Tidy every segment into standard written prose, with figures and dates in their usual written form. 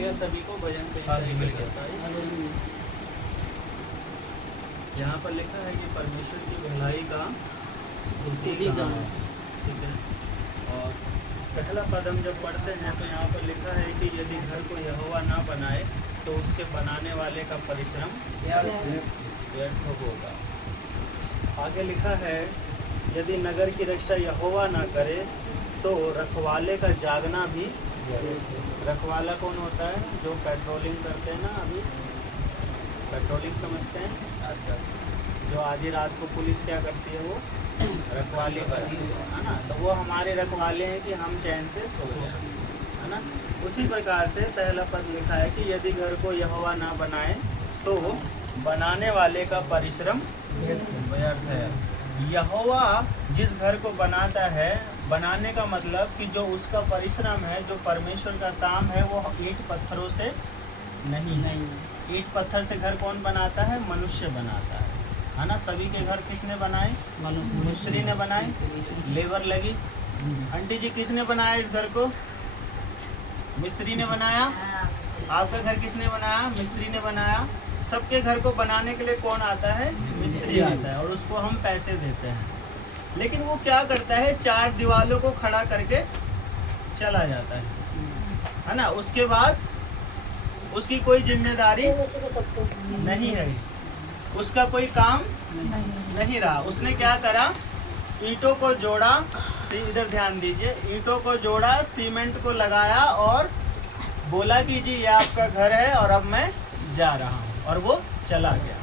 गया सभी को, भजन से मिल गया। यहाँ पर लिखा है कि परमेश्वर की भलाई का स्तुति गान, ठीक है। और पहला पद हम जब पढ़ते हैं तो यहाँ पर लिखा है कि यदि घर को यहोवा ना बनाए तो उसके बनाने वाले का परिश्रम व्यर्थ होगा। आगे लिखा है यदि नगर की रक्षा यहोवा ना करे तो रखवाले का जागना भी। रखवाला कौन होता है? जो पेट्रोलिंग करते हैं ना, अभी पेट्रोलिंग समझते हैं, जो आधी रात को पुलिस क्या करती है, वो रखवाले करती है ना। तो वो हमारे रखवाले हैं कि हम चैन से सो जाए, है ना। उसी प्रकार से पहला पद लिखा है कि यदि घर को यहोवा ना बनाए तो बनाने वाले का परिश्रम व्यर्थ है। यहोवा जिस घर को बनाता है, बनाने का मतलब कि जो उसका परिश्रम है, जो परमेश्वर का काम है, वो ईंट पत्थरों से नहीं। ईंट पत्थर से घर कौन बनाता है? मनुष्य बनाता है ना। सभी के घर किसने बनाए? मिस्त्री ने बनाए, लेबर लगी। आंटी जी किसने बनाया इस घर को? मिस्त्री ने बनाया। आपका घर किसने बनाया? मिस्त्री ने बनाया। सबके घर को बनाने के लिए कौन आता है? मिस्त्री आता है, और उसको हम पैसे देते हैं। लेकिन वो क्या करता है? चार दीवारों को खड़ा करके चला जाता है ना। उसके बाद उसकी कोई जिम्मेदारी नहीं रही, उसका कोई काम नहीं रहा। उसने क्या करा? ईंटों को जोड़ा, इधर ध्यान दीजिए, ईंटों को जोड़ा, सीमेंट को लगाया और बोला कि जी ये आपका घर है और अब मैं जा रहा हूँ, और वो चला गया।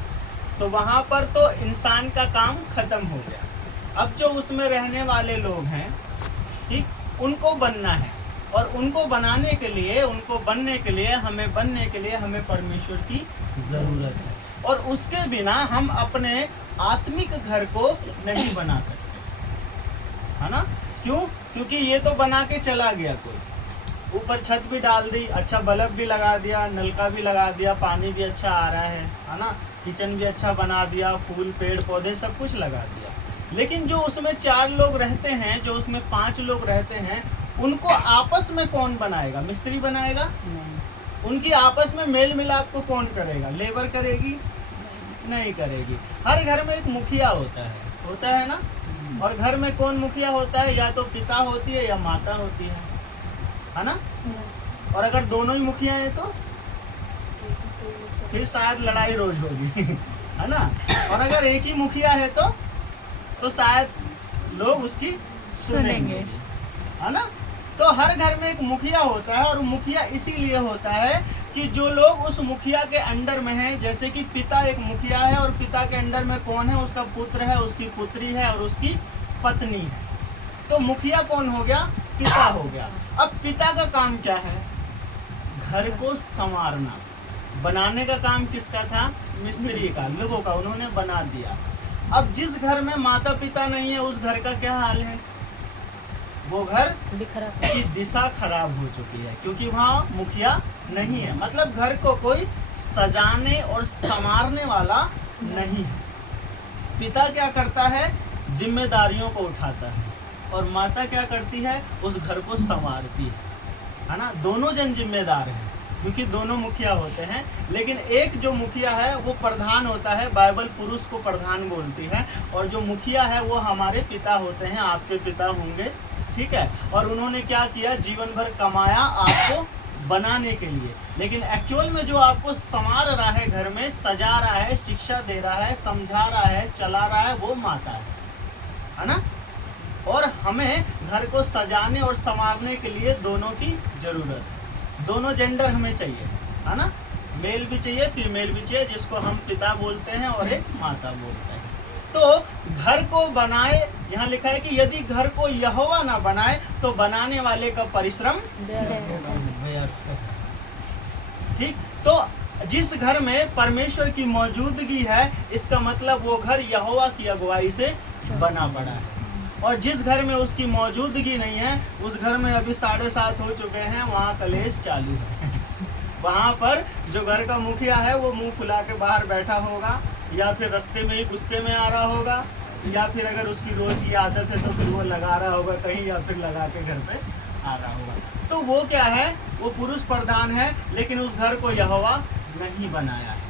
तो वहाँ पर तो इंसान का काम खत्म हो गया। अब जो उसमें रहने वाले लोग हैं, ठीक, उनको बनना है, और उनको बनाने के लिए, उनको बनने के लिए, हमें परमेश्वर की ज़रूरत है। और उसके बिना हम अपने आत्मिक घर को नहीं बना सकते, है ना। क्यों? क्योंकि ये तो बना के चला गया कोई, ऊपर छत भी डाल दी, अच्छा बल्ब भी लगा दिया, नलका भी लगा दिया, पानी भी अच्छा आ रहा है ना, किचन भी अच्छा बना दिया, फूल पेड़ पौधे सब कुछ लगा दिया। लेकिन जो उसमें 4 लोग रहते हैं, जो उसमें 5 लोग रहते हैं, उनको आपस में कौन बनाएगा? मिस्त्री बनाएगा? उनकी आपस में मेल मिलाप को कौन करेगा? लेबर करेगी? नहीं करेगी। हर घर में एक मुखिया होता है ना। और घर में कौन मुखिया होता है? या तो पिता होती है या माता होती है ना। और अगर दोनों ही मुखिया हैं तो फिर शायद लड़ाई रोज होगी है ना। और अगर एक ही मुखिया है तो शायद लोग उसकी सुनेंगे, है ना। तो हर घर में एक मुखिया होता है, और मुखिया इसीलिए होता है कि जो लोग उस मुखिया के अंडर में हैं, जैसे कि पिता एक मुखिया है, और पिता के अंडर में कौन है? उसका पुत्र है, उसकी पुत्री है, और उसकी पत्नी है। तो मुखिया कौन हो गया? पिता हो गया। अब पिता का काम क्या है? घर को संवारना। बनाने का काम किसका था? मिस्त्री का, लोगों का। उन्होंने बना दिया। अब जिस घर में माता पिता नहीं है, उस घर का क्या हाल है? वो घर की दिशा खराब हो चुकी है, क्योंकि वहाँ मुखिया नहीं है। मतलब घर को कोई सजाने और संवारने वाला नहीं है। पिता क्या करता है? जिम्मेदारियों को उठाता है, और माता क्या करती है? उस घर को संवारती है ना। दोनों जन जिम्मेदार हैं, क्योंकि दोनों मुखिया होते हैं। लेकिन एक जो मुखिया है वो प्रधान होता है, बाइबल पुरुष को प्रधान बोलती है, और जो मुखिया है वो हमारे पिता होते हैं, आपके पिता होंगे, ठीक है। और उन्होंने क्या किया? जीवन भर कमाया आपको बनाने के लिए। लेकिन एक्चुअल में जो आपको संवार रहा है, घर में सजा रहा है, शिक्षा दे रहा है, समझा रहा है, चला रहा है, वो माता है ना। और हमें घर को सजाने और संवारने के लिए दोनों की जरूरत है। दोनों जेंडर हमें चाहिए, है ना। मेल भी चाहिए, फीमेल भी चाहिए, जिसको हम पिता बोलते हैं और एक माता बोलते हैं। तो घर को बनाए, यहाँ लिखा है कि यदि घर को यहोवा ना बनाए तो बनाने वाले का परिश्रम व्यर्थ है। ठीक। तो जिस घर में परमेश्वर की मौजूदगी है, इसका मतलब वो घर यहोवा की अगुवाई से बना पड़ा है। और जिस घर में उसकी मौजूदगी नहीं है, उस घर में अभी 7:30 हो चुके हैं, वहाँ कलेश चालू है। वहाँ पर जो घर का मुखिया है वो मुंह फुला के बाहर बैठा होगा, या फिर रास्ते में ही गुस्से में आ रहा होगा, या फिर अगर उसकी रोज की आदत है तो फिर वो लगा रहा होगा कहीं, या फिर लगा के घर पे आ रहा होगा। तो वो क्या है, वो पुरुष प्रधान है, लेकिन उस घर को यहोवा नहीं बनाया है।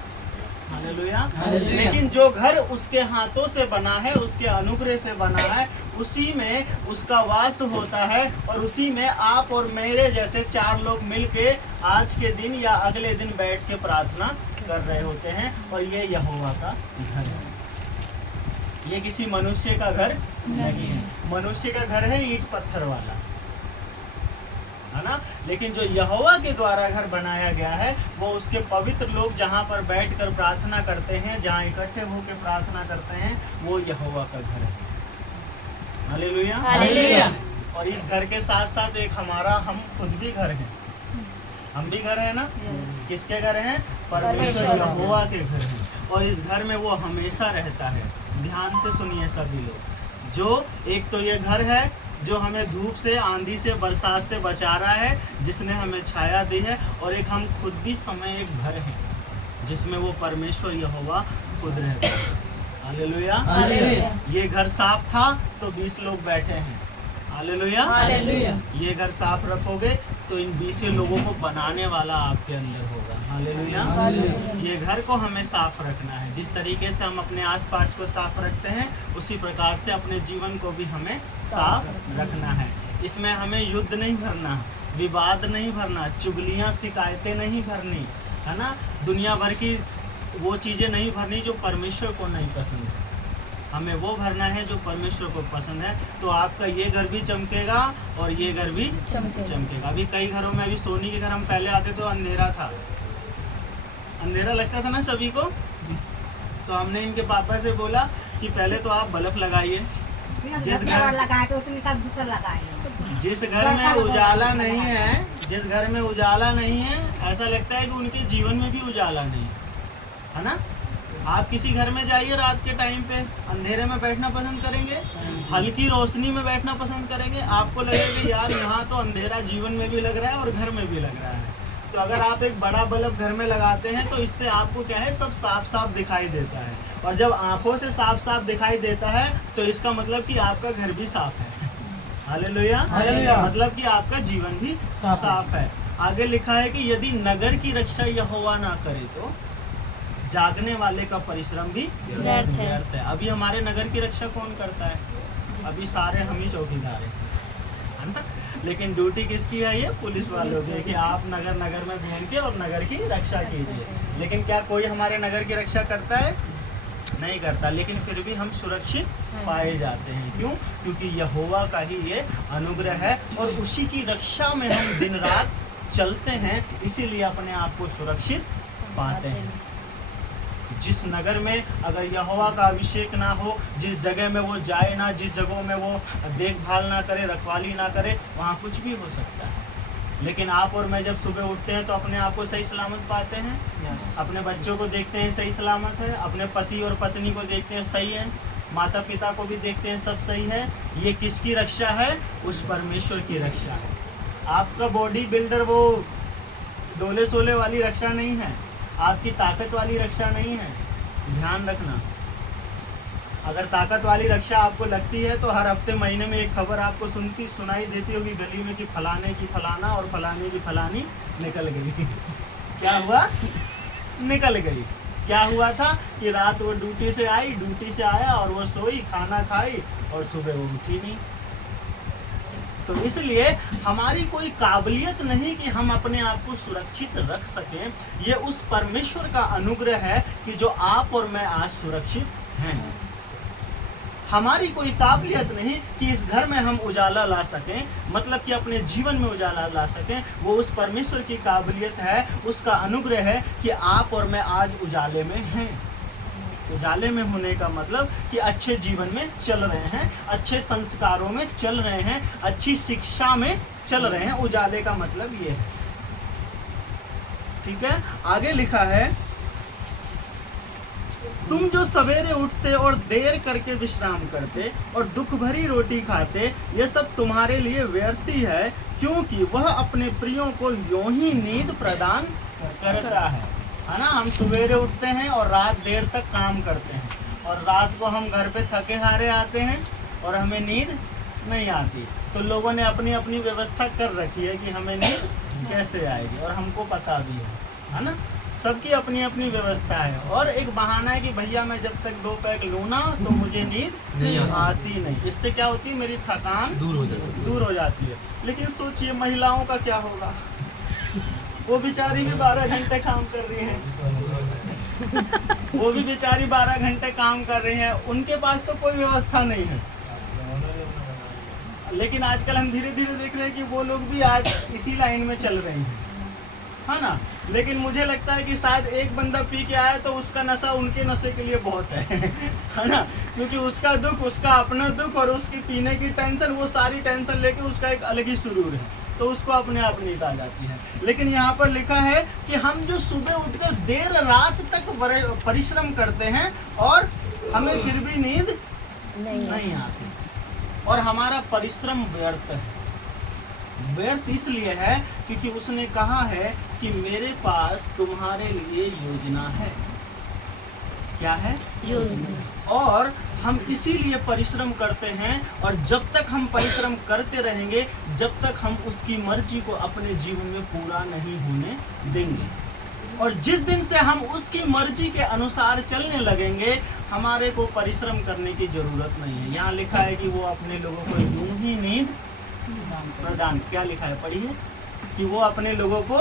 हालेलुया। लेकिन जो घर उसके हाथों से बना है, उसके अनुग्रह से बना है, उसी में उसका वास होता है, और उसी में आप और मेरे जैसे 4 लोग मिलके आज के दिन या अगले दिन बैठ के प्रार्थना कर रहे होते हैं। और ये यहोवा का घर है, ये किसी मनुष्य का घर नहीं है। मनुष्य का घर है ईंट पत्थर वाला, है ना। लेकिन जो यहोवा के द्वारा घर बनाया गया है, वो उसके पवित्र लोग जहाँ पर बैठकर प्रार्थना करते हैं, जहाँ इकट्ठे होकर प्रार्थना करते हैं, वो यहोवा का घर है। Hallelujah, hallelujah. और इस घर के साथ साथ एक हम खुद भी घर हैं। हम भी घर है ना। किसके घर हैं? परमेश्वर यहोवा के घर हैं। और इस घर में वो हमेशा रहता है। ध्यान से सुनिए सभी लोग। जो एक तो ये घर है जो हमें धूप से, आंधी से, बरसात से बचा रहा है, जिसने हमें छाया दी है। और एक हम खुद भी समय एक घर है जिसमें वो परमेश्वर यहोवा खुद रहता है। Hallelujah, hallelujah. ये घर साफ था तो 20 लोग बैठे हैं। Hallelujah, hallelujah. ये घर साफ रखोगे तो इन 20 लोगों को बनाने वाला आपके अंदर होगा। Hallelujah, hallelujah. ये घर को हमें साफ रखना है। जिस तरीके से हम अपने आसपास को साफ रखते हैं, उसी प्रकार से अपने जीवन को भी हमें साफ रखना है। इसमें हमें युद्ध नहीं भरना, विवाद नहीं भरना, चुगलियां, शिकायतें नहीं भरनी, है ना। दुनिया भर की वो चीजें नहीं भरनी जो परमेश्वर को नहीं पसंद है। हमें वो भरना है जो परमेश्वर को पसंद है। तो आपका ये घर भी चमकेगा और ये घर भी चमकेगा। अभी कई घरों में, अभी सोनी के घर हम पहले आते तो अंधेरा था, अंधेरा लगता था ना सभी को। तो हमने इनके पापा से बोला कि पहले तो आप बल्ब लगाइए। जिस घर में उजाला नहीं है, जिस घर में उजाला नहीं है, ऐसा लगता है कि उनके जीवन में भी उजाला नहीं है ना। आप किसी घर में जाइए, रात के टाइम पे अंधेरे में बैठना पसंद करेंगे, हल्की रोशनी में बैठना पसंद करेंगे? आपको लगेगा यार यहाँ तो अंधेरा जीवन में भी लग रहा है और घर में भी लग रहा है। तो अगर आप एक बड़ा बल्ब घर में लगाते हैं तो इससे आपको क्या है, सब साफ साफ दिखाई देता है। और जब आंखों से साफ साफ दिखाई देता है तो इसका मतलब कि आपका घर भी साफ है। Hallelujah, hallelujah. मतलब कि आपका जीवन भी साफ है। आगे लिखा है कि यदि नगर की रक्षा यहोवा ना करे तो जागने वाले का परिश्रम भी व्यर्थ है। अभी हमारे नगर की रक्षा कौन करता है? अभी सारे हम ही चौकीदार हैं, लेकिन ड्यूटी किसकी है? ये पुलिस वालों की, कि आप नगर नगर में घूम के और नगर की रक्षा कीजिए। लेकिन क्या कोई हमारे नगर की रक्षा करता है? नहीं करता। लेकिन फिर भी हम सुरक्षित पाए जाते हैं। क्यों? क्योंकि यहोवा का ही ये अनुग्रह है और उसी की रक्षा में हम दिन रात चलते हैं, इसीलिए अपने आप को सुरक्षित पाते हैं। जिस नगर में अगर यहोवा का अभिषेक ना हो, जिस जगह में वो जाए ना, जिस जगहों में वो देखभाल ना करे, रखवाली ना करे, वहाँ कुछ भी हो सकता है। लेकिन आप और मैं जब सुबह उठते हैं तो अपने आप को सही सलामत पाते हैं। अपने बच्चों को देखते हैं सही सलामत है, अपने पति और पत्नी को देखते हैं सही है, माता पिता को भी देखते हैं सब सही है। ये किसकी रक्षा है? उस परमेश्वर की रक्षा है। आपका बॉडी बिल्डर वो डोले सोले वाली रक्षा नहीं है, आपकी ताकत वाली रक्षा नहीं है। ध्यान रखना। अगर ताकत वाली रक्षा आपको लगती है तो हर हफ्ते महीने में एक खबर आपको सुनाई देती होगी गली में कि फलाने की फलाना और फलाने की फलानी निकल गई। क्या हुआ? निकल गई। क्या हुआ था कि रात वो ड्यूटी से आई, ड्यूटी से आया और वो सोई, खाना खाई और सुबह वो उठी नहीं। तो इसलिए हमारी कोई काबिलियत नहीं कि हम अपने आप को सुरक्षित रख सकें। ये उस परमेश्वर का अनुग्रह है कि जो आप और मैं आज सुरक्षित हैं। हमारी कोई काबिलियत नहीं कि इस घर में हम उजाला ला सकें, मतलब कि अपने जीवन में उजाला ला सकें। वो उस परमेश्वर की काबिलियत है, उसका अनुग्रह है कि आप और मैं आज उजाले में हैं। उजाले में होने का मतलब कि अच्छे जीवन में चल रहे हैं, अच्छे संस्कारों में चल रहे हैं, अच्छी शिक्षा में चल रहे हैं। उजाले का मतलब ये है। ठीक है, आगे लिखा है, तुम जो सवेरे उठते और देर करके विश्राम करते और दुख भरी रोटी खाते, ये सब तुम्हारे लिए व्यर्थ ही है, क्योंकि वह अपने प्रियों को यूं ही नींद प्रदान करता है ना। हम सवेरे उठते हैं और रात देर तक काम करते हैं और रात को हम घर पे थके हारे आते हैं और हमें नींद नहीं आती। तो लोगों ने अपनी अपनी व्यवस्था कर रखी है कि हमें नींद कैसे आएगी, और हमको पता भी है ना, सबकी अपनी अपनी व्यवस्था है। और एक बहाना है कि भैया मैं जब तक 2 पैक लूँ ना तो मुझे नींद नहीं आती नहीं। इससे क्या होती है, मेरी थकान दूर हो जाती है। लेकिन सोचिए महिलाओं का क्या होगा, वो बेचारी भी 12 घंटे काम कर रही हैं, वो भी बेचारी 12 घंटे काम कर रही हैं, उनके पास तो कोई व्यवस्था नहीं है। लेकिन आजकल हम धीरे धीरे देख रहे हैं कि वो लोग भी आज इसी लाइन में चल रहे हैं, है ना। लेकिन मुझे लगता है कि शायद एक बंदा पी के आया तो उसका नशा उनके नशे के लिए बहुत है ना, क्योंकि उसका दुख, उसका अपना दुख और उसकी पीने की टेंशन, वो सारी टेंशन लेके उसका एक अलग ही सुरूर है, तो उसको अपने आप नींद आ जाती है। लेकिन यहाँ पर लिखा है कि हम जो सुबह उठकर देर रात तक परिश्रम करते हैं और हमें फिर भी नींद नहीं आती, और हमारा परिश्रम व्यर्थ है। व्यर्थ इसलिए है क्योंकि उसने कहा है कि मेरे पास तुम्हारे लिए योजना है। क्या है? योजना। और हम इसीलिए परिश्रम करते हैं, और जब तक हम परिश्रम करते रहेंगे, जब तक हम उसकी मर्जी को अपने जीवन में पूरा नहीं होने देंगे। और जिस दिन से हम उसकी मर्जी के अनुसार चलने लगेंगे, हमारे को परिश्रम करने की जरूरत नहीं है। यहाँ लिखा है कि वो अपने लोगों को यूं ही नींद प्रदान, क्या लिखा है पढ़िए, कि वो अपने लोगों को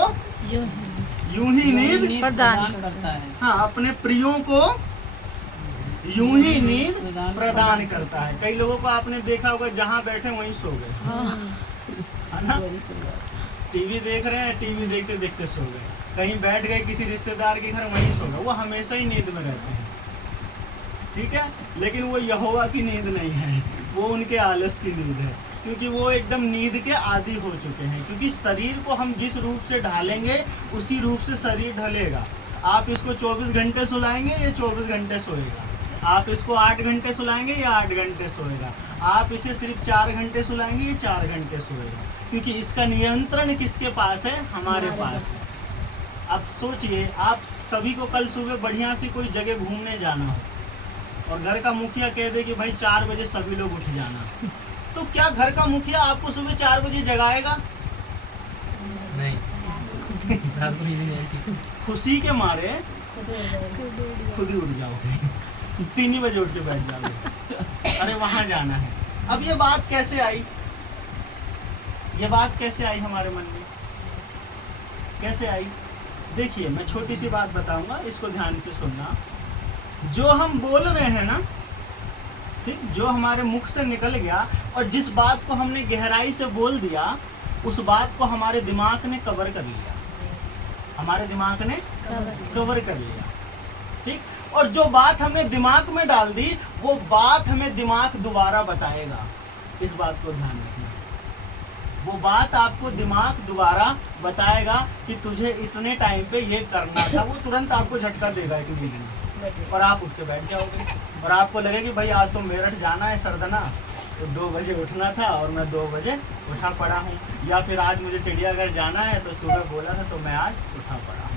यूं ही नींद प्रदान करता है। हाँ, अपने प्रियों को यूं ही नींद प्रदान करता है। कई लोगों को आपने देखा होगा जहाँ बैठे वहीं सो गए, है ना। टीवी देख रहे हैं, टीवी देखते देखते सो गए, कहीं बैठ गए किसी रिश्तेदार के घर, वहीं सो गए। वो हमेशा ही नींद में रहते हैं, ठीक है। लेकिन वो यहोवा की नींद नहीं है, वो उनके आलस की नींद है, क्योंकि वो एकदम नींद के आदी हो चुके हैं। क्योंकि शरीर को हम जिस रूप से ढालेंगे उसी रूप से शरीर ढलेगा। आप इसको 24 घंटे सुलाएंगे, ये 24 घंटे सोएगा। आप इसको 8 घंटे सुलाएंगे, ये 8 घंटे सोएगा। आप इसे सिर्फ 4 घंटे सुलाएंगे, ये 4 घंटे सोएगा। क्योंकि इसका नियंत्रण किसके पास है? हमारे पास है। अब सोचिए, आप सभी को कल सुबह बढ़िया सी कोई जगह घूमने जाना हो, और घर का मुखिया कह दे कि भाई 4 बजे सभी लोग उठ जाना, तो क्या घर का मुखिया आपको सुबह 4 बजे जगाएगा? नहीं। खुशी के मारे खुद ही उठ जाओगे, 3 ही बजे उठ के बैठ जाओगे, अरे वहां जाना है। अब ये बात कैसे आई? ये बात कैसे आई हमारे मन में? कैसे आई? देखिए, मैं छोटी सी बात बताऊंगा, इसको ध्यान से सुनना। जो हम बोल रहे हैं ना, ठीक, जो हमारे मुख से निकल गया और जिस बात को हमने गहराई से बोल दिया, उस बात को हमारे दिमाग ने कवर कर लिया, हमारे दिमाग ने कवर कर लिया, ठीक। और जो बात हमने दिमाग में डाल दी, वो बात हमें दिमाग दोबारा बताएगा। इस बात को ध्यान रखना, वो बात आपको दिमाग दोबारा बताएगा कि तुझे इतने टाइम पे ये करना था। वो तुरंत आपको झटका देगा एक नींद में, और आप उठ के बैठ जाओगे, और आपको लगे कि भाई आज तो मेरठ जाना है सरदना, तो 2 बजे उठना था और मैं 2 बजे उठा पड़ा हूँ। या फिर आज मुझे चिड़ियाघर जाना है, तो सुबह बोला था तो मैं आज उठा पड़ा हूँ।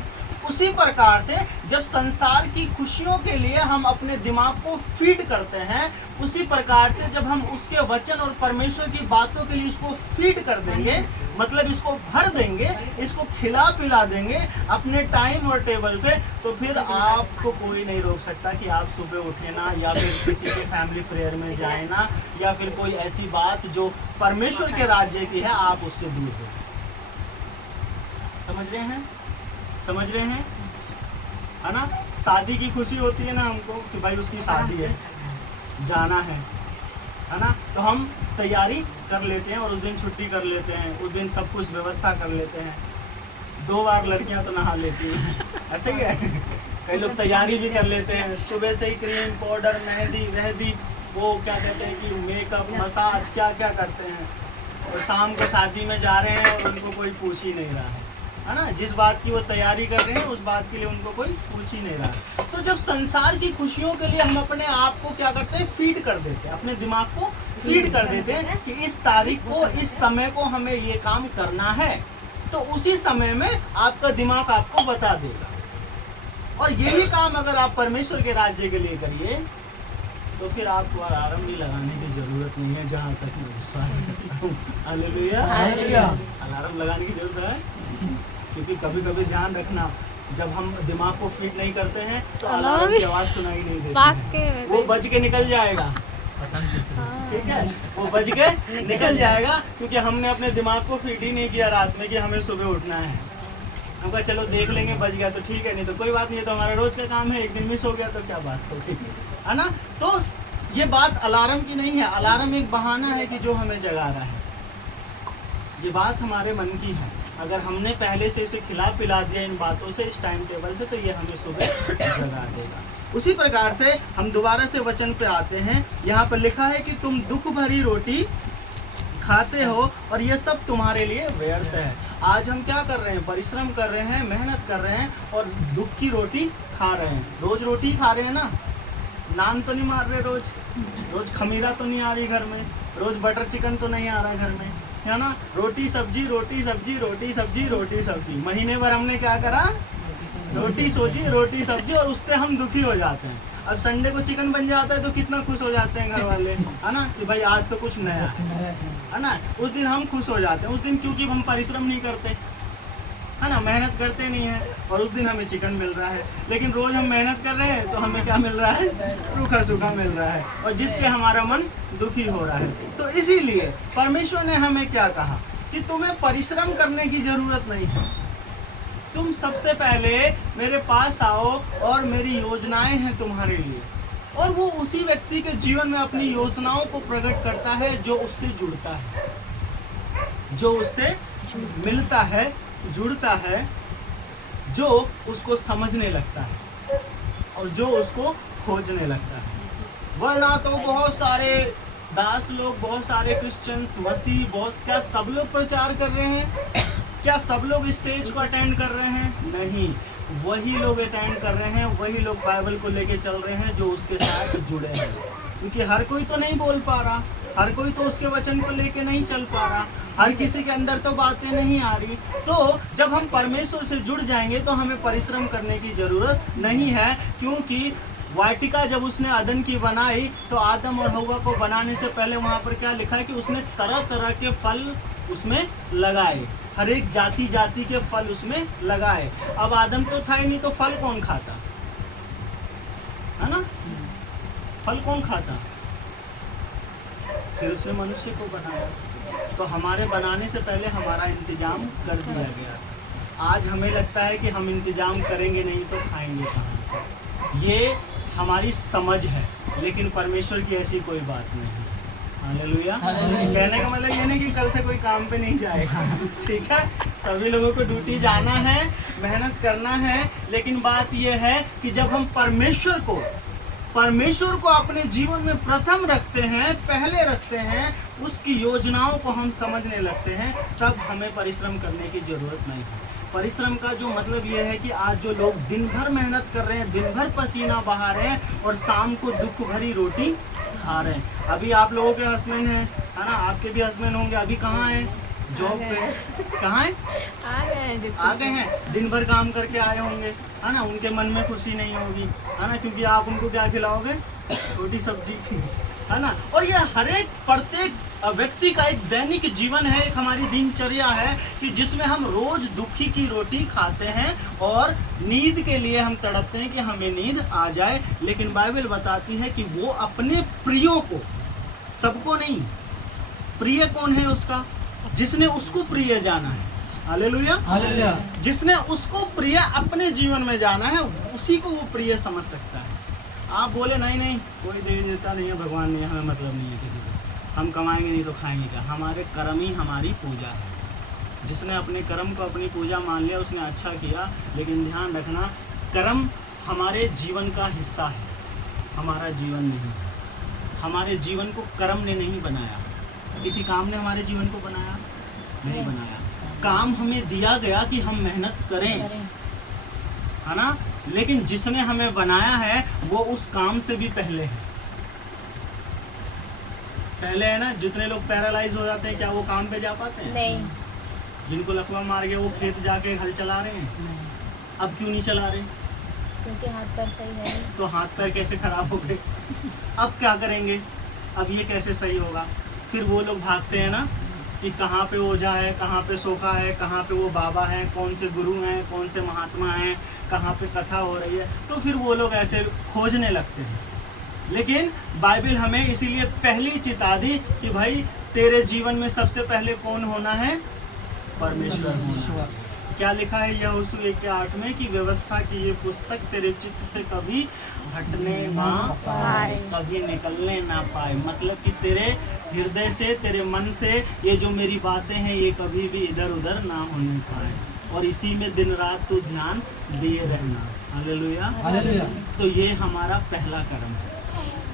उसी प्रकार से जब संसार की खुशियों के लिए हम अपने दिमाग को फीड करते हैं, उसी प्रकार से जब हम उसके वचन और परमेश्वर की बातों के लिए इसको फीड कर देंगे, मतलब इसको भर देंगे, इसको खिला पिला देंगे अपने टाइम और टेबल से, तो फिर आपको कोई नहीं रोक सकता कि आप सुबह उठे ना, या फिर किसी के फैमिली प्रेयर में जाए ना, या फिर कोई ऐसी बात जो परमेश्वर के राज्य की है, आप उससे दूर हो। समझ रहे हैं? समझ रहे हैं, है ना। शादी की खुशी होती है ना हमको कि भाई उसकी शादी है, जाना है ना, तो हम तैयारी कर लेते हैं और उस दिन छुट्टी कर लेते हैं, उस दिन सब कुछ व्यवस्था कर लेते हैं। 2 बार लड़कियां तो नहा लेती हैं, ऐसे ही है। कई लोग तैयारी भी कर लेते हैं, सुबह से ही क्रीम पाउडर मेहंदी वहदी, वो क्या कहते हैं कि मेकअप मसाज क्या क्या करते हैं, और शाम को शादी में जा रहे हैं और उनको कोई पूछ ही नहीं रहा है ना। जिस बात की वो तैयारी कर रहे हैं उस बात के लिए उनको कोई पूछ ही नहीं रहा। तो जब संसार की खुशियों के लिए हम अपने आप को क्या करते हैं, फीड कर देते हैं, अपने दिमाग को फीड कर देते हैं कि इस तारीख को, इस समय को हमें ये काम करना है, तो उसी समय में आपका दिमाग आपको बता देगा। और यही काम अगर आप परमेश्वर के राज्य के लिए करिए, तो फिर आपको अलार्म भी लगाने की जरूरत नहीं है, जहाँ तक मैं विश्वास करता हूँ। हालेलुया। हालेलुया। अलार्म लगाने की जरूरत है, क्योंकि कभी कभी ध्यान रखना, जब हम दिमाग को फिट नहीं करते हैं तो अलार्म की आवाज़ सुनाई नहीं देती है, वो बज के निकल जाएगा। ठीक है, वो बज के निकल जाएगा, क्योंकि हमने अपने दिमाग को फिट ही नहीं किया रात में कि हमें सुबह उठना है। हम कहा चलो देख लेंगे, बज गया तो ठीक है, नहीं तो कोई बात नहीं, तो हमारा रोज का काम है, एक दिन मिस हो गया तो क्या बात होगी, है ना। तो ये बात अलार्म की नहीं है, अलार्म एक बहाना है कि जो हमें जगा रहा है। ये बात हमारे मन की है, अगर हमने पहले से इसे खिला पिला दिया इन बातों से, इस टाइम टेबल से, तो ये हमें सुबह जगा देगा। उसी प्रकार से हम दोबारा से वचन पे आते हैं। यहाँ पर लिखा है कि तुम दुख भरी रोटी खाते हो और ये सब तुम्हारे लिए व्यर्थ है। आज हम क्या कर रहे हैं, परिश्रम कर रहे हैं, मेहनत कर रहे हैं और दुख की रोटी खा रहे हैं। रोज रोटी खा रहे हैं ना, नान तो नहीं मार रहे, रोज खमीरा तो नहीं आ रही घर में, रोज बटर चिकन तो नहीं आ रहा घर में, है ना। रोटी सब्जी रोटी सब्जी रोटी सब्जी रोटी सब्जी, महीने भर हमने क्या करा, रोटी सोची रोटी सब्जी, और उससे हम दुखी हो जाते हैं। अब संडे को चिकन बन जाता है तो कितना खुश हो जाते हैं घर वाले, है ना, कि भाई आज तो कुछ नया है ना। उस दिन हम खुश हो जाते हैं, उस दिन क्योंकि हम परिश्रम नहीं करते, है ना, मेहनत करते नहीं है, और उस दिन हमें चिकन मिल रहा है। लेकिन रोज हम मेहनत कर रहे हैं तो हमें क्या मिल रहा है, सूखा सूखा मिल रहा है, और जिससे हमारा मन दुखी हो रहा है। तो इसीलिए परमेश्वर ने हमें क्या कहा कि तुम्हें परिश्रम करने की जरूरत नहीं है, तुम सबसे पहले मेरे पास आओ और मेरी योजनाएं हैं तुम्हारे लिए। और वो उसी व्यक्ति के जीवन में अपनी योजनाओं को प्रकट करता है जो उससे जुड़ता है, जो उससे मिलता है, जुड़ता है, जो उसको समझने लगता है और जो उसको खोजने लगता है। वरना तो बहुत सारे दास लोग, बहुत सारे क्रिश्चियंस, मसीह, बहुत, क्या सब लोग प्रचार कर रहे हैं, क्या सब लोग स्टेज को अटेंड कर रहे हैं? नहीं, वही लोग अटेंड कर रहे हैं, वही लोग बाइबल को लेके चल रहे हैं जो उसके साथ जुड़े हैं। क्योंकि हर कोई तो नहीं बोल पा रहा, हर कोई तो उसके वचन को लेके नहीं चल पा रहा, हर किसी के अंदर तो बातें नहीं आ रही। तो जब हम परमेश्वर से जुड़ जाएंगे तो हमें परिश्रम करने की जरूरत नहीं है, क्योंकि वाटिका जब उसने अदन की बनाई तो आदम और हव्वा को बनाने से पहले वहाँ पर क्या लिखा है कि उसने तरह तरह के फल उसमें लगाए, हर एक जाति जाति के फल उसमें लगाए। अब आदम तो था ही नहीं, तो फल कौन खाता, है ना, फल कौन खाता? फिर उसने मनुष्य को बनाया, तो हमारे बनाने से पहले हमारा इंतजाम कर दिया गया। आज हमें लगता है कि हम इंतजाम करेंगे नहीं तो खाएंगे कहाँ से, ये हमारी समझ है, लेकिन परमेश्वर की ऐसी कोई बात नहीं है। हालेलुया। कहने का मतलब ये नहीं कि कल से कोई काम पे नहीं जाएगा, ठीक है, सभी लोगों को ड्यूटी जाना है, मेहनत करना है, लेकिन बात ये है कि जब हम परमेश्वर को अपने जीवन में प्रथम रखते हैं, पहले रखते हैं, उसकी योजनाओं को हम समझने लगते हैं, तब हमें परिश्रम करने की जरूरत नहीं है। परिश्रम का जो मतलब ये है कि आज जो लोग दिन भर मेहनत कर रहे हैं, दिन भर पसीना बहा रहे हैं और शाम को दुख भरी रोटी खा रहे हैं। अभी आप लोगों के हस्बैंड हैं, है ना, आपके भी हस्बैंड होंगे, अभी कहाँ हैं, जॉब पे, कहाँ हैं, आ गए हैं, दिन भर काम करके आए होंगे, है ना, उनके मन में खुशी नहीं होगी, है ना, क्योंकि आप उनको क्या खिलाओगे, रोटी सब्जी, है ना। और ये हर एक प्रत्येक व्यक्ति का एक दैनिक जीवन है, एक हमारी दिनचर्या है कि जिसमें हम रोज दुखी की रोटी खाते हैं और नींद के लिए हम तड़पते हैं कि हमें नींद आ जाए। लेकिन बाइबल बताती है कि वो अपने प्रियों को, सबको नहीं, प्रिय कौन है उसका, जिसने उसको प्रिय जाना है, हालेलुया, हालेलुया, जिसने उसको प्रिय अपने जीवन में जाना है, उसी को वो प्रिय समझ सकता है। आप बोले नहीं नहीं कोई देवी देवता नहीं है, भगवान नहीं है, हमें मतलब नहीं है किसी को, हम कमाएंगे नहीं तो खाएंगे क्या, हमारे कर्म ही हमारी पूजा है। जिसने अपने कर्म को अपनी पूजा मान लिया उसने अच्छा किया, लेकिन ध्यान रखना कर्म हमारे जीवन का हिस्सा है, हमारा जीवन नहीं। हमारे जीवन को कर्म ने नहीं बनाया, किसी काम ने हमारे जीवन को बनाया नहीं बनाया। काम हमें दिया गया कि हम मेहनत करें, है ना, लेकिन जिसने हमें बनाया है वो उस काम से भी पहले है। पहले है ना, जितने लोग पैरालाइज हो जाते हैं क्या वो काम पे जा पाते हैं? नहीं। जिनको लकवा मार गया वो खेत जाके हल चला रहे हैं, अब क्यों नहीं चला रहे? क्योंकि हाथ पैर सही है नहीं। तो हाथ पैर कैसे खराब हो गए? अब क्या करेंगे? अब ये कैसे सही होगा? फिर वो लोग भागते हैं ना कि कहाँ पे ओझा है, कहाँ पे सोखा है, कहाँ पे वो बाबा है, कौन से गुरु हैं, कौन से महात्मा हैं, कहाँ पे कथा हो रही है। तो फिर वो लोग ऐसे खोजने लगते हैं। लेकिन बाइबल हमें इसीलिए पहली चिता दी कि भाई तेरे जीवन में सबसे पहले कौन होना है? परमेश्वर होना है। क्या लिखा है यहोशू 1:8 में कि व्यवस्था की ये पुस्तक तेरे चित्त से कभी हटने ना पाए, कभी निकलने ना पाए। मतलब कि तेरे हृदय से, तेरे मन से ये जो मेरी बातें हैं ये कभी भी इधर उधर ना होने पाए, और इसी में दिन रात तू ध्यान दिए रहना। हालेलुया, हालेलुया, तो ये हमारा पहला कर्म है।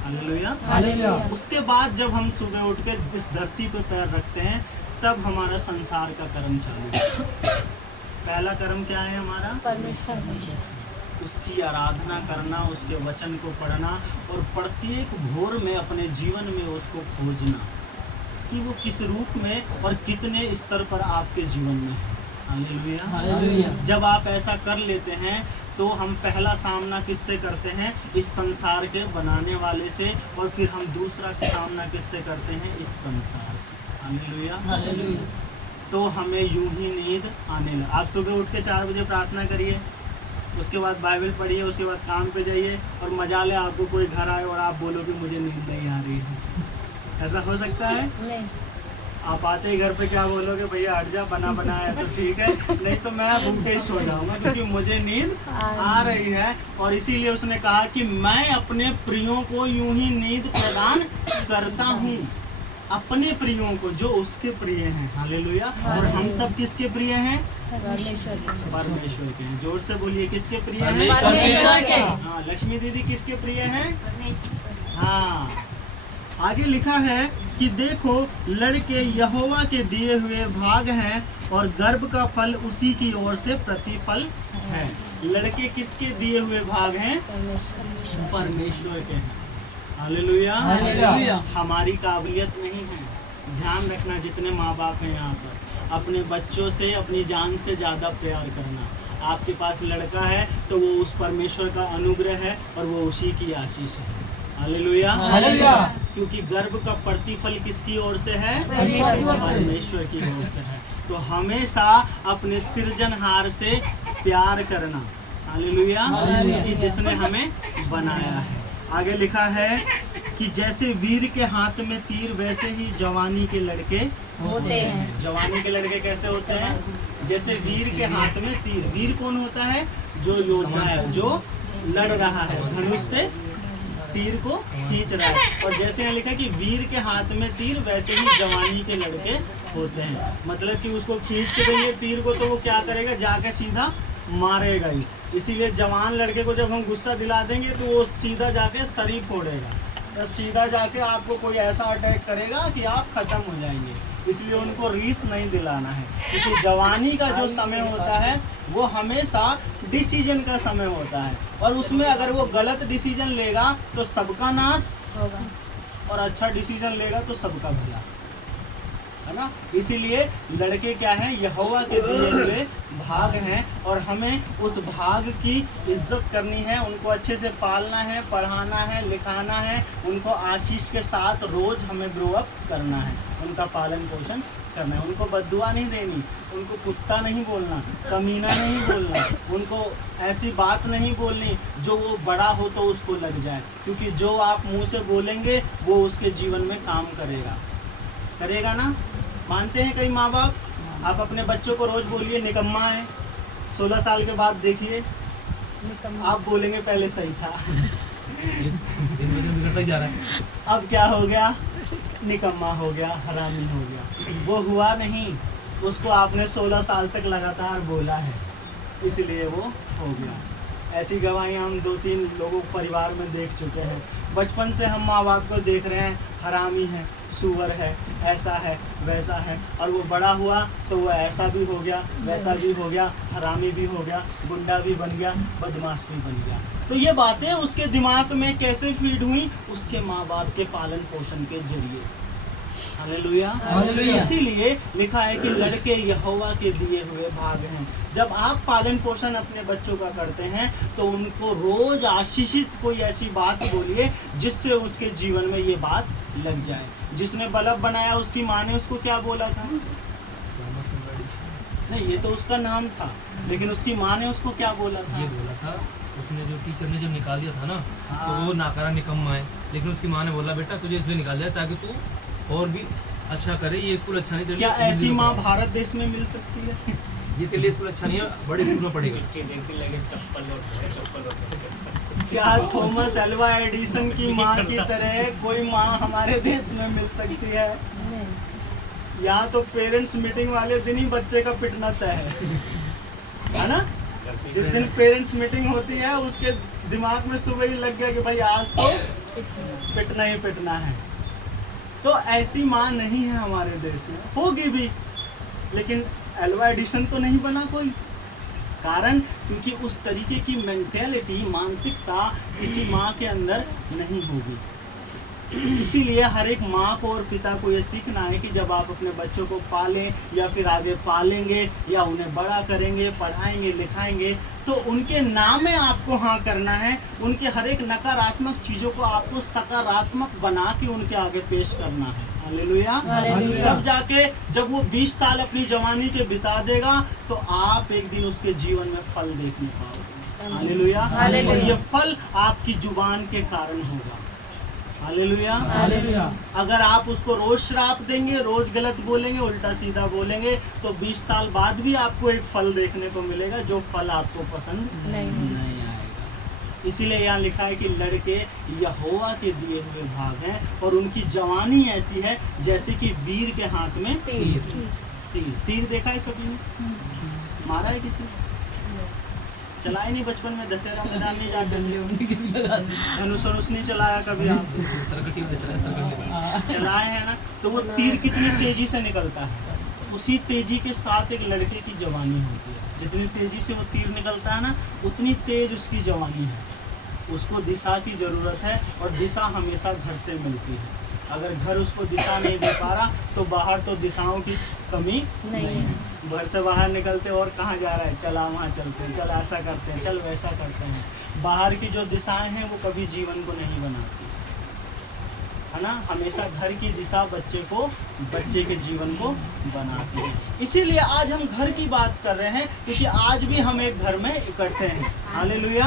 हालेलुया। हालेलुया। उसके बाद जब हम सुबह उठ के इस धरती पे पैर रखते हैं तब हमारा संसार का कर्म चालू है। पहला कर्म क्या है हमारा? परमेश्वर उसकी आराधना करना, उसके वचन को पढ़ना, और प्रत्येक भोर में अपने जीवन में उसको खोजना कि वो किस रूप में और कितने स्तर पर आपके जीवन में है। Hallelujah, hallelujah. जब आप ऐसा कर लेते हैं तो हम पहला सामना किससे करते हैं? इस संसार के बनाने वाले से, और फिर हम दूसरा सामना किससे करते हैं? इस संसार से। Hallelujah, hallelujah. तो हमें यूं ही नींद आने लगे। आप सुबह उठ के 4 बजे प्रार्थना करिए, उसके बाद बाइबल पढ़िए, उसके बाद काम पे जाइए, और मजा ले आपको कोई घर आए और आप बोलो कि मुझे नींद नहीं आ रही है। ऐसा हो सकता है? नहीं। आप आते ही घर पे क्या बोलोगे? भैया हट जा, बना बनाया तो ठीक है, नहीं तो मैं भूखे ही सो जाऊंगा क्योंकि मुझे नींद आ रही है। और इसीलिए उसने कहा कि मैं अपने प्रियों को यूं ही नींद प्रदान करता हूँ, अपने प्रियों को जो उसके प्रिय हैं। हालेलुया। और हम सब किसके प्रिय हैं? परमेश्वर के। परमेश्वर के हैं। जोर से बोलिए, किसके प्रिय हैं? परमेश्वर के। हाँ, लक्ष्मी दीदी किसके प्रिय हैं? हाँ, आगे लिखा है कि देखो लड़के यहोवा के दिए हुए भाग हैं, और गर्भ का फल उसी की ओर से प्रतिफल है। लड़के किसके दिए हुए भाग हैं? परमेश्वर के हैं। Hallelujah, hallelujah. हमारी काबिलियत नहीं है। ध्यान रखना, जितने माँ बाप हैं यहाँ पर, अपने बच्चों से अपनी जान से ज़्यादा प्यार करना। आपके पास लड़का है तो वो उस परमेश्वर का अनुग्रह है और वो उसी की आशीष है। Hallelujah, hallelujah. क्योंकि गर्भ का प्रतिफल किसकी ओर से है? परमेश्वर की ओर से है। तो हमेशा अपने सृजनहार से प्यार करना। Hallelujah, hallelujah. कि जिसने हमें बनाया है। आगे लिखा है कि जैसे वीर के हाथ में तीर वैसे ही जवानी के लड़के होते हैं। जवानी के लड़के कैसे होते हैं? जैसे वीर के हाथ में तीर। वीर कौन होता है? जो योद्धा है, जो लड़ रहा है, धनुष से तीर को खींच रहा है। और जैसे यहाँ लिखा है कि वीर के हाथ में तीर वैसे ही जवानी के लड़के होते हैं। मतलब कि उसको खींच के देंगे तीर को तो वो क्या करेगा? जाके सीधा मारेगा ही। इसीलिए जवान लड़के को जब हम गुस्सा दिला देंगे तो वो सीधा जाके सरी फोड़ेगा, तो सीधा जाके आपको कोई ऐसा अटैक करेगा कि आप खत्म हो जाएंगे। इसलिए उनको रीस नहीं दिलाना है, क्योंकि जवानी का जो समय होता है वो हमेशा डिसीजन का समय होता है, और उसमें अगर वो गलत डिसीजन लेगा तो सबका नाश होगा, और अच्छा डिसीजन लेगा तो सबका भला, है ना। इसीलिए लड़के क्या हैं? यहोवा के दिए हुए भाग हैं, और हमें उस भाग की इज्जत करनी है, उनको अच्छे से पालना है, पढ़ाना है, लिखाना है, उनको आशीष के साथ रोज हमें ग्रो अप करना है, उनका पालन पोषण करना है। उनको बद्दुआ नहीं देनी, उनको कुत्ता नहीं बोलना, कमीना नहीं बोलना, उनको ऐसी बात नहीं बोलनी जो वो बड़ा हो तो उसको लग जाए, क्योंकि जो आप मुंह से बोलेंगे वो उसके जीवन में काम करेगा ना। मानते हैं कई माँ बाप? आप अपने बच्चों को रोज बोलिए निकम्मा है, 16 साल के बाद देखिए आप बोलेंगे पहले सही था। जा रहा है। अब क्या हो गया? निकम्मा हो गया, हरामी हो गया। वो हुआ नहीं, उसको आपने 16 साल तक लगातार बोला है, इसलिए वो हो गया। ऐसी गवाहियाँ हम 2-3 लोगों परिवार में देख चुके हैं। बचपन से हम माँ बाप को देख रहे हैं, हरामी है, सुअर है, ऐसा है, वैसा है, और वो बड़ा हुआ तो वो ऐसा भी हो गया, वैसा भी हो गया, हरामी भी हो गया, गुंडा भी बन गया, बदमाश भी बन गया। तो ये बातें उसके दिमाग में कैसे फीड हुई? उसके माँ बाप के पालन पोषण के जरिए। हालेलुया। हालेलुया। इसीलिए लिखा है कि लड़के यहोवा के दिए हुए भाग हैं। जब आप पालन पोषण अपने बच्चों का करते हैं तो उनको रोज आशीषित कोई ऐसी बात बोलिए जिससे उसके जीवन में ये बात लग जाए। जिसने बल्ब बनाया उसकी माँ ने उसको क्या बोला था? नहीं, ये तो उसका नाम था, लेकिन उसकी माँ ने उसको क्या बोला था? ये बोला था उसने, जो टीचर ने जब निकाल दिया था ना, हाँ। तो वो नाकारा निकम्मा है, लेकिन उसकी माँ ने बोला बेटा तुझे इसलिए निकाल दिया ताकि तू और भी अच्छा करे, ये स्कूल अच्छा नहीं तेरे क्या लिए, ऐसी माँ भारत देश में मिल सकती है? ये तेरे लिए स्कूल अच्छा नहीं है, बड़े स्कूल में पढ़ेगा। क्या थॉमस एल्वा एडिसन की माँ की तरह कोई माँ हमारे देश में मिल सकती है? यहाँ तो पेरेंट्स मीटिंग वाले दिन ही बच्चे का पिटना तय है ना? जिस दिन पेरेंट्स मीटिंग होती है उसके दिमाग में सुबह ही लग गया कि भाई आज तो पिटना ही पिटना है। तो ऐसी माँ नहीं है हमारे देश में, होगी भी, लेकिन एल्वा एडिशन तो नहीं बना कोई। कारण क्योंकि उस तरीके की मेंटेलिटी, मानसिकता किसी माँ के अंदर नहीं होगी। इसीलिए हर एक माँ को और पिता को ये सीखना है कि जब आप अपने बच्चों को पालें या फिर आगे पालेंगे या उन्हें बड़ा करेंगे, पढ़ाएंगे, लिखाएंगे, तो उनके नाम में आपको हाँ करना है। उनके हर एक नकारात्मक चीज़ों को आपको सकारात्मक बना के उनके आगे पेश करना है। हालेलुया। तब जाके जब वो 20 साल अपनी जवानी के बिता देगा तो आप एक दिन उसके जीवन में फल देखने पाओगे। हालेलुया। और ये फल आपकी जुबान के कारण होगा। हालेलुया। अगर आप उसको रोज श्राप देंगे, रोज गलत बोलेंगे, उल्टा सीधा बोलेंगे, तो 20 साल बाद भी आपको एक फल देखने को मिलेगा जो फल आपको पसंद नहीं आएगा। इसीलिए यहाँ लिखा है कि लड़के यहोवा के दिए हुए भाग हैं और उनकी जवानी ऐसी है जैसे कि वीर के हाथ में तीर देखा है सभी ने? मारा है किसी ने? चलाए नहीं बचपन में? दशहरा मैदान नहीं जाते? धनुष नहीं चलाया कभी आप? चलाए हैं ना? तो वो तीर कितनी तेजी से निकलता है, उसी तेजी के साथ एक लड़के की जवानी होती है। जितनी तेजी से वो तीर निकलता है ना, उतनी तेज उसकी जवानी है। उसको दिशा की जरूरत है और दिशा हमेशा घर से मिलती है। अगर घर उसको दिशा नहीं दे पा रहा तो बाहर तो दिशाओं की कमी नहीं है। घर से बाहर निकलते और कहाँ जा रहा है? चला वहाँ चलते हैं, चल ऐसा करते हैं, चल वैसा करते हैं। बाहर की जो दिशाएं हैं वो कभी जीवन को नहीं बनाती है ना। हमेशा घर की दिशा बच्चे के जीवन को बनाती है। इसीलिए आज हम घर की बात कर रहे हैं क्योंकि आज भी हम एक घर में इकट्ठे हैं। हालेलुया।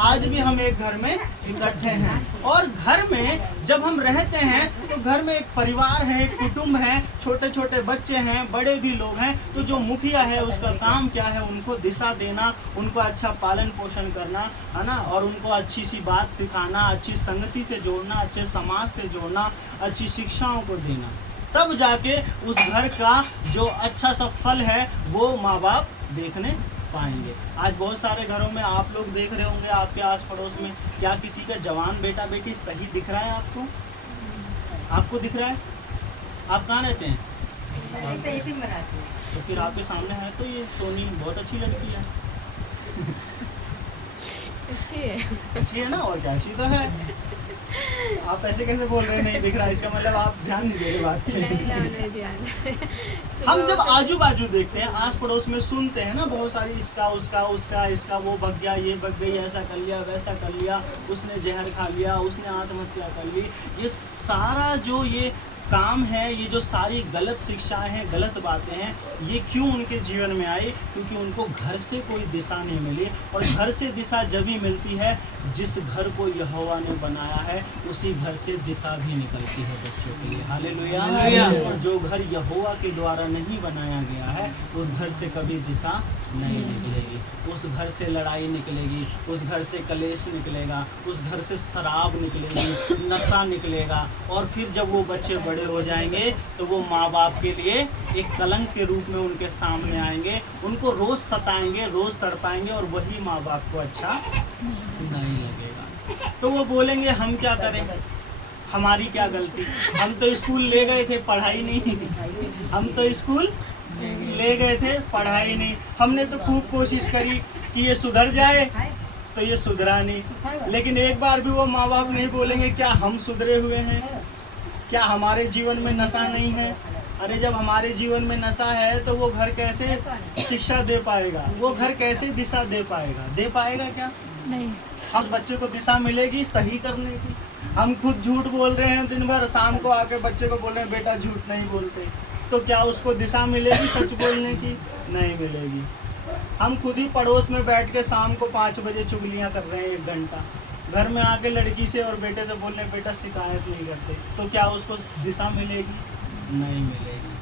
आज भी हम एक घर में इकट्ठे हैं और घर में जब हम रहते हैं तो घर में एक परिवार है, एक कुटुंब है, छोटे छोटे बच्चे हैं, बड़े भी लोग हैं। तो जो मुखिया है उसका काम क्या है? उनको दिशा देना, उनको अच्छा पालन पोषण करना, है ना, और उनको अच्छी सी बात सिखाना, अच्छी संगति से जोड़ना, अच्छे समाज से जोड़ना, अच्छी शिक्षाओं को देना। तब जाके उस घर का जो अच्छा सा फल है वो माँ बाप देखने पाएंगे। आज बहुत सारे घरों में आप लोग देख रहे होंगे, आपके आस पड़ोस में क्या किसी का जवान बेटा बेटी सही दिख रहा है आपको? आपको दिख रहा है? आप कहाँ रहते हैं? तो फिर आपके सामने है तो ये सोनी बहुत अच्छी लड़की है। अच्छी है ना, और क्या, अच्छी तो है। आप ऐसे कैसे बोल रहे हैं नहीं दिख रहा? इसका मतलब आप ध्यान नहीं दे रहे बात पे। हम जब आजू बाजू देखते हैं, आस पड़ोस में सुनते हैं ना बहुत सारी, इसका उसका वो भग गया, ये भग गई, ऐसा कर लिया, वैसा कर लिया, उसने जहर खा लिया, उसने आत्महत्या कर ली। ये सारा जो ये काम है, ये जो सारी गलत शिक्षाएं हैं, गलत बातें हैं, ये क्यों उनके जीवन में आई? क्योंकि उनको घर से कोई दिशा नहीं मिली। और घर से दिशा जब ही मिलती है, जिस घर को यहोवा ने बनाया है उसी घर से दिशा भी निकलती है बच्चों के लिए। हालेलुया। और जो घर यहोवा के द्वारा नहीं बनाया गया है उस घर से कभी दिशा नहीं निकलेगी। उस घर से लड़ाई निकलेगी, उस घर से कलेश निकलेगा, उस घर से शराब निकलेगी, नशा निकलेगा। और फिर जब वो बच्चे बड़े हो जाएंगे तो वो माँ बाप के लिए एक कलंक के रूप में उनके सामने आएंगे, उनको रोज सताएंगे, रोज तड़पाएंगे और वही माँ बाप को अच्छा नहीं लगेगा। तो वो बोलेंगे हम क्या करें, हमारी क्या गलती, हम तो स्कूल ले गए थे, पढ़ाई नहीं। हम तो स्कूल ले गए थे, पढ़ाई नहीं। हमने तो खूब कोशिश करी कि ये सुधर जाए, तो ये सुधरा नहीं। लेकिन एक बार भी वो माँ बाप नहीं बोलेंगे क्या हम सुधरे हुए हैं? क्या हमारे जीवन में नशा नहीं है? अरे जब हमारे जीवन में नशा है तो वो घर कैसे शिक्षा दे पाएगा, वो घर कैसे दिशा दे पाएगा? दे पाएगा क्या? नहीं। हम बच्चे को दिशा मिलेगी सही करने की? हम खुद झूठ बोल रहे हैं दिन भर, शाम को आके बच्चे को बोल रहे हैं बेटा झूठ नहीं बोलते, तो क्या उसको दिशा मिलेगी सच बोलने की? नहीं मिलेगी। हम खुद ही पड़ोस में बैठ के शाम को 5 बजे चुगलियाँ कर रहे हैं 1 घंटा, घर में आके लड़की से और बेटे से बोल रहे हैं बेटा शिकायत नहीं करते, तो क्या उसको दिशा मिलेगी? नहीं मिलेगी।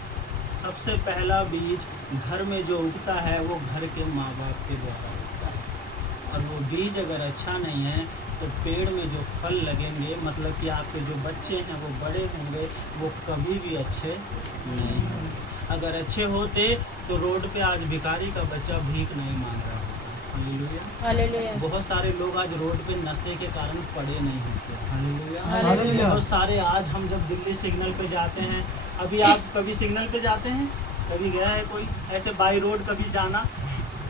सबसे पहला बीज घर में जो उगता है वो घर के माँ बाप के द्वारा उगता है, और वो बीज अगर अच्छा नहीं है तो पेड़ में जो फल लगेंगे, मतलब कि आपके जो बच्चे हैं वो बड़े होंगे, वो कभी भी अच्छे नहीं होंगे। अगर अच्छे होते तो रोड पे आज भिखारी का बच्चा भीख नहीं मांग रहा होता। हालेलुया। हालेलुया। बहुत सारे लोग आज रोड पे नशे के कारण पड़े नहीं होते। हालेलुया। हालेलुया। बहुत सारे आज हम जब दिल्ली सिग्नल पे जाते हैं, अभी आप कभी सिग्नल पे जाते हैं? कभी गया है कोई ऐसे बाई रोड कभी जाना?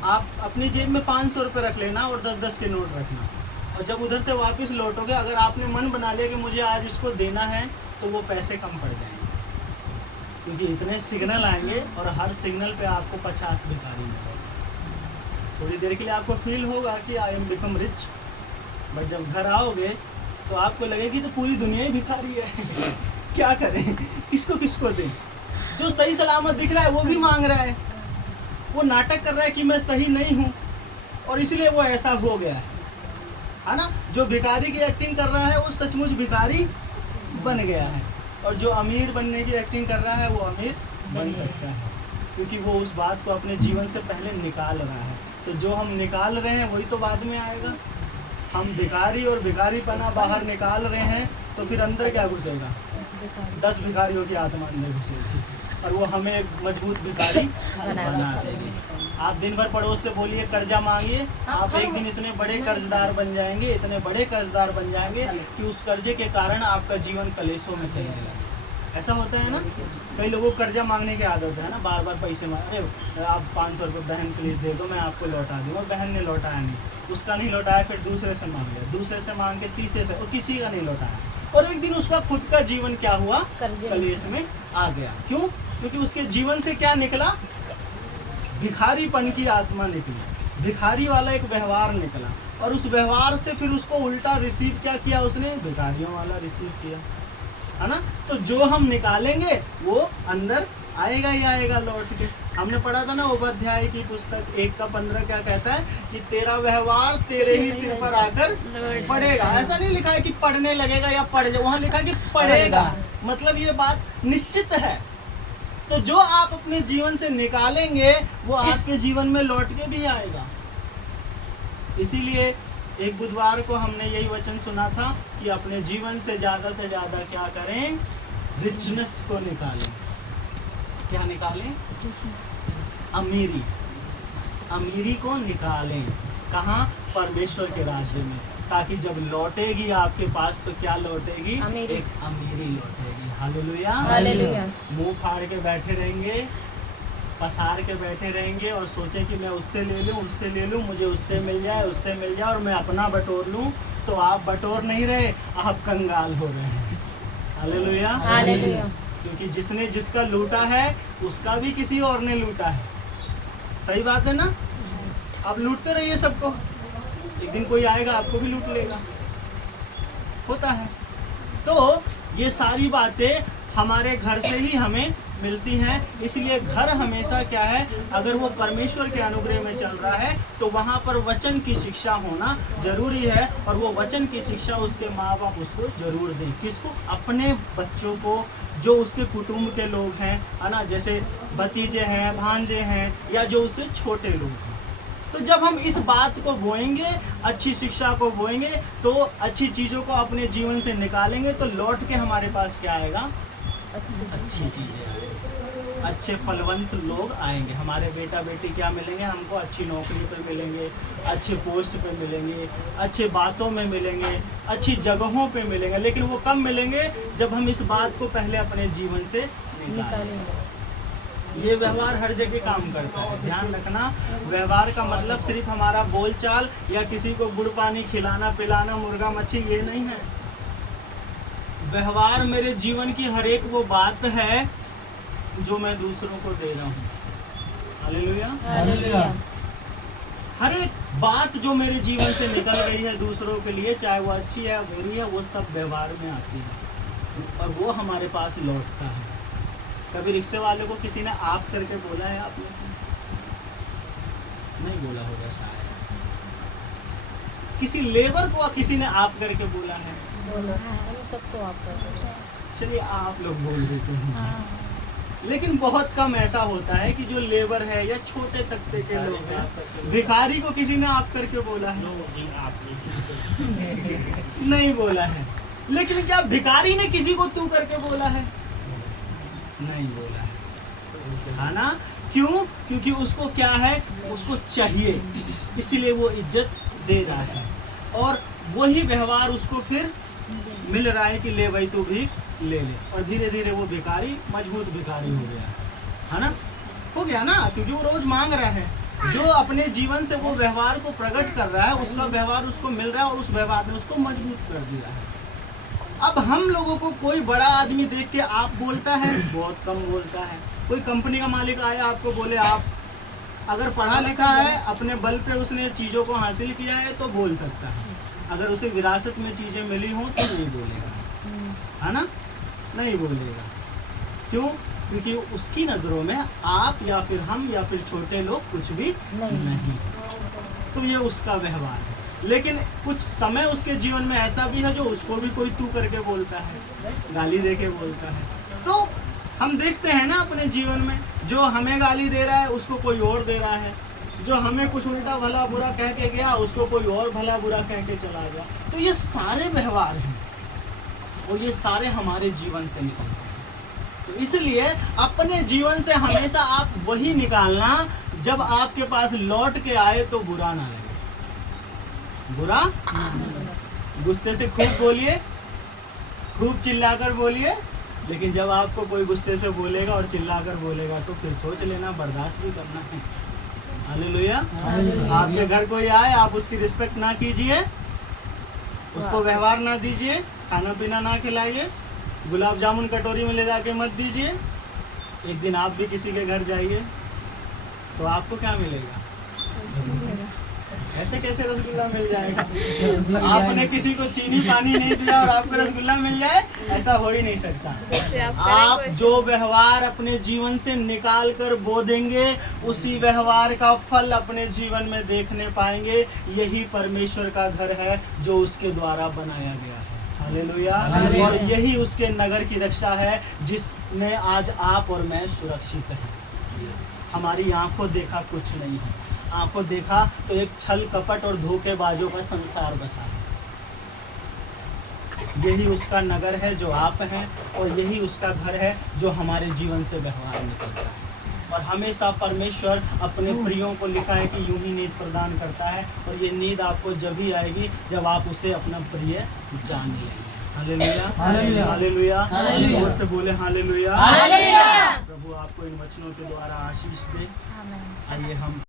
आप अपनी जेब में 500 रुपये रख लेना और 10-10 के नोट रखना, और जब उधर से वापस लौटोगे अगर आपने मन बना लिया कि मुझे आज इसको देना है तो वो पैसे कम पड़ जाएंगे, क्योंकि इतने सिग्नल आएंगे और हर सिग्नल पे आपको 50 भिखारी मिलेंगे। थोड़ी देर के लिए आपको फील होगा कि I am become rich, but जब घर आओगे तो आपको लगेगी तो पूरी दुनिया ही भिखारी है। क्या करें, किसको किसको दें? जो सही सलामत दिख रहा है वो भी मांग रहा है, वो नाटक कर रहा है कि मैं सही नहीं हूँ और इसलिए वो ऐसा हो गया है ना? जो भिखारी की एक्टिंग कर रहा है वो सचमुच भिखारी बन गया है, और जो अमीर बनने की एक्टिंग कर रहा है वो अमीर बन सकता है, क्योंकि वो उस बात को अपने जीवन से पहले निकाल रहा है। तो जो हम निकाल रहे हैं वही तो बाद में आएगा। हम भिखारी और भिखारीपना बाहर निकाल रहे हैं तो फिर अंदर क्या घुसेगा? 10 भिखारियों की आत्मा अंदर घुसेगी और वो हमें मजबूत भिखारी बना देगी। आप दिन भर पड़ोस से बोलिए कर्जा मांगिए, आप एक दिन इतने बड़े कर्जदार बन जाएंगे, इतने बड़े कर्जदार बन जाएंगे कि उस कर्जे के कारण आपका जीवन कलेशों में चलने लगेगा। ऐसा होता है ना, कई लोगों को कर्जा मांगने की आदत है ना, बार बार पैसे मांग, अरे आप 500 रुपये बहन प्लीज़ दे दो मैं आपको लौटा दूँगा। बहन ने लौटाया नहीं, उसका नहीं लौटाया, फिर दूसरे से मांग लिया, दूसरे से मांग के तीसरे से, और किसी का नहीं लौटाया, और एक दिन उसका खुद का जीवन क्या हुआ? कलेश में आ गया। क्यों? क्योंकि उसके जीवन से क्या निकला? भिखारीपन की आत्मा निकली, भिखारी वाला एक व्यवहार निकला, और उस व्यवहार से फिर उसको उल्टा रिसीव क्या किया उसने? भिखारियों वाला रिसीव किया, है ना? तो जो हम निकालेंगे वो अंदर आएगा ही आएगा लौट के। हमने पढ़ा था ना उपाध्याय की पुस्तक 1:15 क्या कहता है कि तेरा व्यवहार तेरे ही सिर पर आकर पड़ेगा। ऐसा नहीं लिखा है कि पढ़ने लगेगा या पढ़ जाए, वहाँ लिखा है कि पड़ेगा, मतलब ये बात निश्चित है। तो जो आप अपने जीवन से निकालेंगे वो आपके जीवन में लौट के भी आएगा। इसीलिए एक बुधवार को हमने यही वचन सुना था कि अपने जीवन से ज़्यादा क्या करें? रिचनेस को निकालें। क्या निकालें? अमीरी, अमीरी को निकालें। कहाँ? परमेश्वर के राज्य में, ताकि जब लौटेगी आपके पास तो क्या लौटेगी? एक अमीरी लौटेगी। हालेलुया। हालेलुया। मुंह फाड़ के बैठे रहेंगे, पसार के बैठे रहेंगे और सोचें कि मैं उससे ले लूँ, उससे ले लूँ, मुझे उससे मिल जाए, उससे मिल जाए और मैं अपना बटोर लूँ, तो आप बटोर नहीं रहे, आप कंगाल हो रहे हैं। हालेलुया। हालेलुया। क्योंकि जिसने जिसका लूटा है उसका भी किसी और ने लूटा है। सही बात है ना? आप लूटते रहिए सबको, एक दिन कोई आएगा आपको भी लूट लेगा। होता है। तो ये सारी बातें हमारे घर से ही हमें मिलती हैं। इसलिए घर हमेशा क्या है? अगर वो परमेश्वर के अनुग्रह में चल रहा है तो वहाँ पर वचन की शिक्षा होना जरूरी है, और वो वचन की शिक्षा उसके माँ बाप उसको जरूर दें। किसको? अपने बच्चों को, जो उसके कुटुंब के लोग हैं, है ना, जैसे भतीजे हैं, भांजे हैं, या जो उससे छोटे लोग हैं। तो जब हम इस बात को बोएंगे, अच्छी शिक्षा को बोएंगे, तो अच्छी चीज़ों को अपने जीवन से निकालेंगे, तो लौट के हमारे पास क्या आएगा? अच्छी चीज़ें आएंगी, अच्छे फलवंत लोग आएंगे। हमारे बेटा बेटी क्या मिलेंगे? हमको अच्छी नौकरी पे मिलेंगे, अच्छे पोस्ट पे मिलेंगे, अच्छे बातों में मिलेंगे, अच्छी जगहों पे मिलेंगे। लेकिन वो कब मिलेंगे? जब हम इस बात को पहले अपने जीवन से निकालेंगे। ये व्यवहार हर जगह काम करता है, ध्यान रखना। व्यवहार का मतलब सिर्फ हमारा बोलचाल या किसी को गुड़ पानी खिलाना पिलाना, मुर्गा मच्छी, ये नहीं है। व्यवहार मेरे जीवन की हर एक वो बात है जो मैं दूसरों को दे रहा हूँ। हालेलुया। हालेलुया। हर एक बात जो मेरे जीवन से निकल रही है दूसरों के लिए, चाहे वो अच्छी है बुरी है, वो सब व्यवहार में आती है और वो हमारे पास लौटता है। कभी रिक्शे वाले को किसी ने आप करके बोला है आप में से? नहीं बोला होगा शायद। किसी लेबर को किसी ने आप करके बोला है? बोलो हम सबको आप कर चलिए आप लोग बोल देते हैं, लेकिन बहुत कम ऐसा होता है कि जो लेबर है या छोटे तबके के लोग हैं, भिखारी को किसी ने आप करके बोला है? नहीं बोला है। लेकिन क्या भिखारी ने किसी को तू करके बोला है? नहीं बोला है ना? क्यों? क्योंकि उसको क्या है, उसको चाहिए, इसीलिए वो इज्जत दे रहा है और वही व्यवहार उसको फिर मिल रहा है कि ले भाई तू भी ले ले, और धीरे धीरे वो भिखारी मजबूत भिखारी हो गया है ना? हो गया ना, क्योंकि वो रोज मांग रहा है। जो अपने जीवन से वो व्यवहार को प्रकट कर रहा है, उसका व्यवहार उसको मिल रहा है और उस व्यवहार ने उसको मजबूत कर दिया है। अब हम लोगों को कोई बड़ा आदमी देख के आप बोलता है, बहुत कम बोलता है। कोई कंपनी का मालिक आया आपको बोले आप, अगर पढ़ा लिखा है, अपने बल पे उसने चीज़ों को हासिल किया है तो बोल सकता है। अगर उसे विरासत में चीज़ें मिली हों तो नहीं बोलेगा, है ना? नहीं बोलेगा। क्यों? क्योंकि उसकी नज़रों में आप या फिर हम या फिर छोटे लोग कुछ भी नहीं। तो ये उसका व्यवहार है। लेकिन कुछ समय उसके जीवन में ऐसा भी है जो उसको भी कोई तू करके बोलता है, गाली दे के बोलता है। तो हम देखते हैं ना अपने जीवन में, जो हमें गाली दे रहा है उसको कोई और दे रहा है, जो हमें कुछ उल्टा भला बुरा कह के गया उसको कोई और भला बुरा कह के चला गया। तो ये सारे व्यवहार हैं और ये सारे हमारे जीवन से निकलते हैं। तो इसलिए अपने जीवन से हमेशा आप वही निकालना जब आपके पास लौट के आए तो बुरा ना लगे। बुरा गुस्से से खूब बोलिए, खूब चिल्लाकर बोलिए, लेकिन जब आपको कोई गुस्से से बोलेगा और चिल्लाकर बोलेगा तो फिर सोच लेना, बर्दाश्त भी करना है। हालेलुया। आपके घर कोई आए, आप उसकी रिस्पेक्ट ना कीजिए, उसको व्यवहार ना दीजिए, खाना पीना ना खिलाइए, गुलाब जामुन कटोरी में ले जाके मत दीजिए। एक दिन आप भी किसी के घर जाइए तो आपको क्या मिलेगा? ऐसे कैसे रसगुल्ला मिल जाएगा? आपने किसी को चीनी पानी नहीं दिया और आपको रसगुल्ला मिल जाए, ऐसा हो ही नहीं सकता। आप जो व्यवहार अपने जीवन से निकाल कर बो देंगे, उसी व्यवहार का फल अपने जीवन में देखने पाएंगे। यही परमेश्वर का घर है जो उसके द्वारा बनाया गया है। हालेलुया। और यही उसके नगर की रक्षा है जिसमें आज आप और मैं सुरक्षित हैं। हमारी आंखों देखा कुछ नहीं है, आंखों देखा तो एक छल कपट और धोखेबाजों का संसार बसा है। यही उसका नगर है जो आप हैं और यही उसका घर है जो हमारे जीवन से व्यवहार निकलता है। और हमेशा परमेश्वर अपने प्रियों को लिखा है कि यूं ही नींद प्रदान करता है, और ये नींद आपको जब ही आएगी जब आप उसे अपना प्रिय जान लेंगे। Hallelujah, hallelujah, hallelujah. जोर से बोले हालेलुया। प्रभु आपको इन वचनों के द्वारा आशीष दे। आइए हम